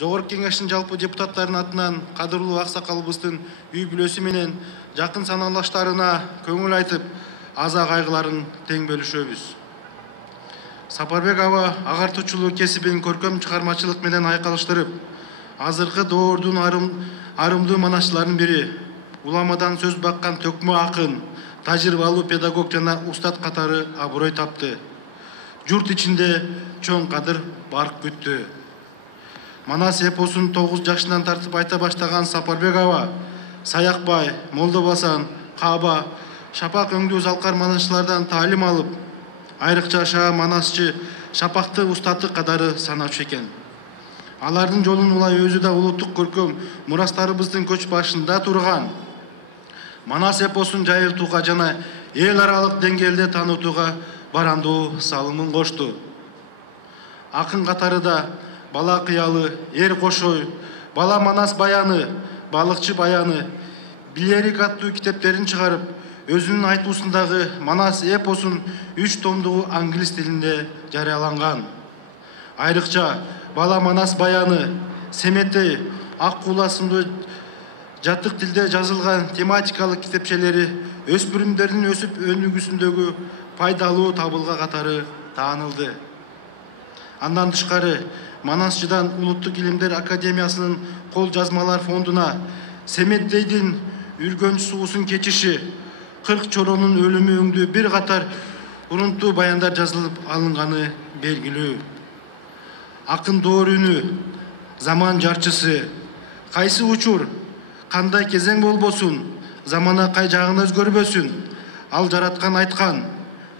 Жогорку Кеңештин жалпы депутаттарынын атынан кадырлуу аксакалыбыздын үй бүлөсү менен жакын санаалаштарына көңүл айтып, аза кайгыларын тең бөлүшөбүз. Сапарбек аба агартуучулук кесибин көркөм чыгармачылык менен айкалыштырып, азыркы доордун арымдуу манашчыларынын бири, уламадан сөз баккан төкмө акын, тажрыйбалуу педагог жана устат катары аброй тапты. Журт ичинде чоң кадыр барк күттү. Манас эпосун 9 жашынан тартып айта баштаган Сапарбек аба Саякбай, Молдобасан, Каба, Шапак өңдүү залкар манашчылардан таалим алып, айрыкча Шаа манасчы Шапакты устаты катары саначу экен. Алардын жолун улай өзү да улуттук көркөм мурастарыбыздын көч башында турган. Манас эпосун жайылтууга жана эл аралык деңгээлде таанытууга барандуу салымын кошту. Акын катары да Бала кыялы, эр кошой, Бала Манас баяны, Балыкчы баяны, Билерик аттуу китептерин чыгарып, өзүнүн айтуусундагы Манас эпосун 3 томдугу англис тилинде жарыяланган. Айрыкча Бала Манас баяны, Семетей, Ак Куула сындуу жаттык тилде жазылган тематикалык китепчелери өспүрүмдөрдүн өсүп өнүгүүсүндөгү пайдалуу табылга катары таанылды. Андан тышкары Манасчыдан Улуттук Илимдер Академиясынын кол жазмалар фондуна Семеттейдин үргөнч суусун кечиши, 40 чоронун өлүмү өңдүү бир катар урунтуу баяндар жазылып алынганы белгилүү. Акын доор үнү, заман жарчысы, кайсы учур, кандай кезең болбосун, замана кай жагын өзгөрбөсүн, ал жараткан айткан,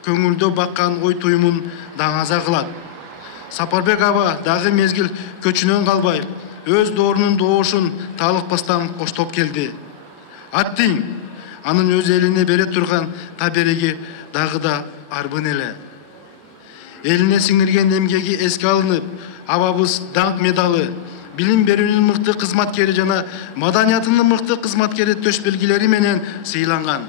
көңүлдө баккан ой туюмун даңаза кылат. Сапарбек аба дагы мезгил көчүнөн калбай, өз доорунун доошун талыкпастан коштоп келди. Аттиң, анын өз элине бере турган табереги дагы да арбын эле. Элине сиңирген эмгеги эске алынып, абабыз даңк медалы, билим берүүнүн мыкты кызматкери жана маданиятынын мыкты кызматкери төш белгилери менен сыйланган.